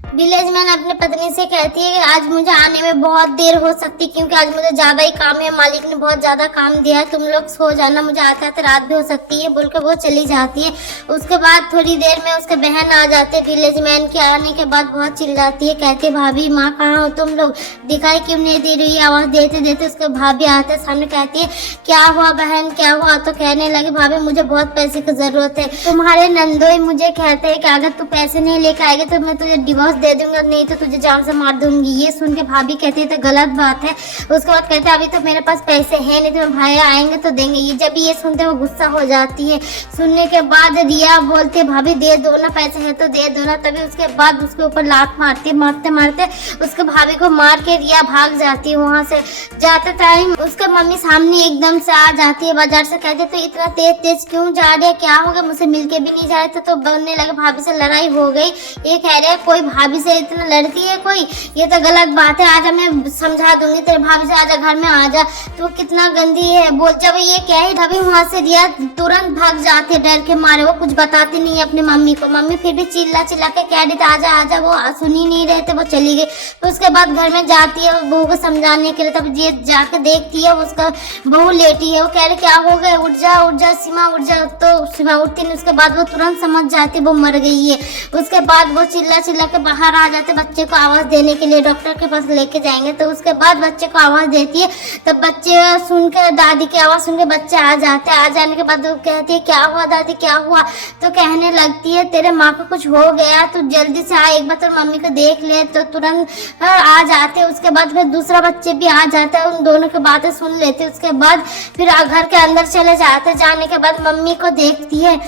Village man अपने पत्नी से कहती है कि आज मुझे आने में बहुत देर हो सकती है क्योंकि आज मुझे ज्यादा ही काम है, मालिक ने बहुत ज्यादा काम दिया है, तुम लोग सो जाना, मुझे आते आते रात भी हो सकती है बोलकर वो चली जाती है। उसके बाद थोड़ी देर में उसके बहन आ जाते हैं। विलेज मैन के आने के बाद बहुत चिल्लाती है, कहती है भाभी माँ कहाँ हो तुम लोग, दिखाई क्यों नहीं दे रही है। आवाज देते देते उसके भाभी आते सामने, कहती है क्या हुआ बहन क्या हुआ। तो कहने लगी भाभी मुझे बहुत पैसे की जरूरत है, तुम्हारे नंदोई मुझे कहते हैं कि अगर तू पैसे नहीं लेकर आएगी तो मैं तुझे डिवोर्स दे दूंगा, नहीं तो तुझे जान से मार दूंगी। ये सुन के भाभी कहती है तो गलत बात है। उसके बाद कहते हैं अभी तो मेरे पास पैसे हैं नहीं, तो भाई आएंगे तो देंगे। ये जब ये सुनते वो गुस्सा हो जाती है। सुनने के बाद रिया बोलते भाभी दे दो ना, पैसे है तो दे दो ना। तभी उसके बाद उसके ऊपर लात मारती, मारते मारते उसके भाभी को मार के रिया भाग जाती है। वहां से जाते टाइम उसके मम्मी सामने एकदम से आ जाती है बाजार से, कहते तो इतना तेज तेज क्यों जा रही है, क्या हो गया, मुझसे मिलके भी नहीं जा रहे थे। तो बोलने लगे भाभी से लड़ाई हो गई। ये कह रहे कोई भाभी से इतना लड़ती है कोई, ये तो गलत बात है, आजा मैं समझा दूंगी तेरे भाभी से, आजा घर में आजा, तू कितना गंदी है बोल। जब ये कह ही तभी वहां से रिया तुरंत भाग जाती है डर के मारे, वो कुछ बताती नहीं है अपनी मम्मी को। मम्मी फिर भी चिल्ला चिल्ला के कह रही थी आजा आजा, वो सुन ही नहीं रहे थे, वो चली गई। तो उसके बाद घर में जाती है बहू को समझाने के लिए, तब ये जाके देखती है उसका बहू लेटी है। वो कह रहे क्या हो गया, उठ जा सीमा उठ जा। तो सीमा उठती नहीं, उसके बाद वो तुरंत समझ जाती है वो मर गई है। उसके बाद वो चिल्ला चिल्ला के बाहर आ जाते बच्चे को आवाज देने के लिए, डॉक्टर के पास लेके जाएंगे। तो उसके बाद बच्चे को आवाज देती है, तब बच्चे सुनकर दादी की आवाज सुन के बच्चे आ जाते हैं। आ जाने के बाद वो कहती है क्या हुआ दादी क्या हुआ। तो कहने लगती है तेरे माँ को कुछ हो गया, तो जल्दी से आ एक बार तो मम्मी को देख ले। तो तुरंत आ जाते। उसके बाद फिर दूसरा बच्चे भी आ जाता है, उन दोनों की बातें सुन लेते। उसके बाद फिर घर के अंदर चले जाते। जाने के बाद मम्मी को देखती है।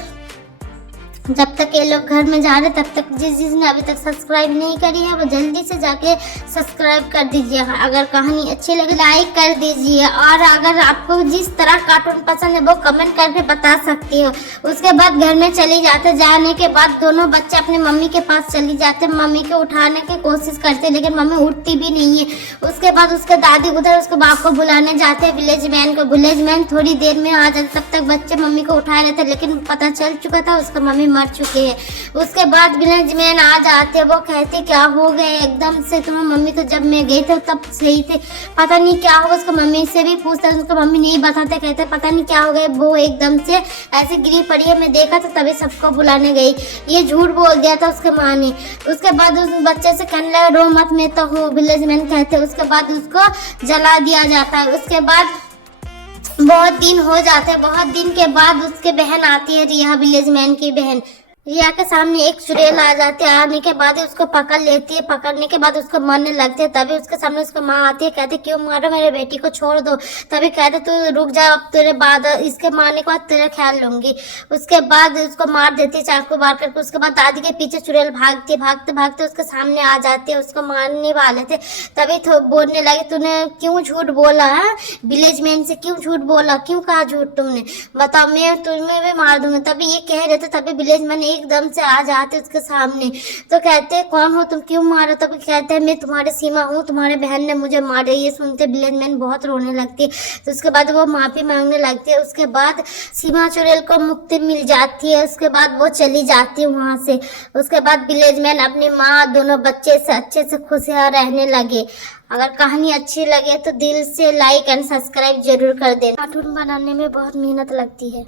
जब तक ये लोग घर में जा रहे तब तक जिसने अभी तक सब्सक्राइब नहीं करी है वो जल्दी से जाके सब्सक्राइब कर दीजिए। अगर कहानी अच्छी लगे लाइक कर दीजिए, और अगर आपको जिस तरह कार्टून पसंद है वो कमेंट करके बता सकती हो। उसके बाद घर में चली जाते। जाने के बाद दोनों बच्चे अपने मम्मी के पास चली जाते, मम्मी को उठाने की कोशिश करते लेकिन मम्मी उठती भी नहीं है। उसके बाद उसके दादी उधर उसके बाप को बुलाने जाते हैं विलेज मैन को। विलेज मैन थोड़ी देर में आ जाते, तब तक बच्चे मम्मी को उठाए रहते लेकिन पता चल चुका था उसका मम्मी मर चुके हैं। उसके बाद विलेज मैन आ जाते, वो कहते क्या हो गए एकदम से, तुम्हारी मम्मी तो जब मैं गई थे तब सही थे, पता नहीं क्या होगा। उसको मम्मी से भी पूछता है, उसको मम्मी नहीं बताते, कहते पता नहीं क्या हो गया, वो एकदम से ऐसे गिरी पड़ी है, मैं देखा था तभी सबको बुलाने गई, ये झूठ बोल दिया था उसके माँ ने। उसके बाद उस बच्चे से कहने लगा रो मत मैं तो हूँ, विलेज मैन कहते। उसके बाद उसको जला दिया जाता है। उसके बाद बहुत दिन हो जाते हैं। बहुत दिन के बाद उसके बहन आती है रिया, विलेज मैन की बहन। रिया के सामने एक चुड़ैल आ जाती है। आने के बाद उसको पकड़ लेती है। पकड़ने के बाद उसको मारने लगते है। तभी उसके सामने उसकी माँ आती है, कहते क्यों मारो मेरे बेटी को, छोड़ दो। तभी कहते तू रुक जा, अब तेरे बाद इसके मारने के बाद तेरा ख्याल लूंगी। उसके बाद उसको मार देती है चाकू मार करके। उसके बाद दादी के पीछे चुड़ैल भागती, भागते भागते उसके सामने आ जाती है, उसको मारने वाले थे। तभी तो बोलने लगे तूने क्यों झूठ बोला है, विलेज मैन से क्यों झूठ बोला, क्यों कहा झूठ तुमने, बताओ मैं तुम्हें भी मार दूंगा। तभी ये कह रहे थे, तभी विलेज मैन एकदम से आ जाते उसके सामने। तो कहते हैं कौन हो तुम, क्यों मारो। तब कहते हैं मैं तुम्हारे सीमा हूँ, तुम्हारे बहन ने मुझे मारे। ये सुनते विलेज मैन बहुत रोने लगती है। तो उसके बाद वो माफी मांगने लगती है। उसके बाद सीमा चुड़ैल को मुक्ति मिल जाती है। उसके बाद वो चली जाती है वहां से। उसके बाद विलेज मैन अपनी माँ दोनों बच्चे से अच्छे से खुशियां रहने लगे। अगर कहानी अच्छी लगे तो दिल से लाइक एंड सब्सक्राइब जरूर कर देना। कार्टून बनाने में बहुत मेहनत लगती है।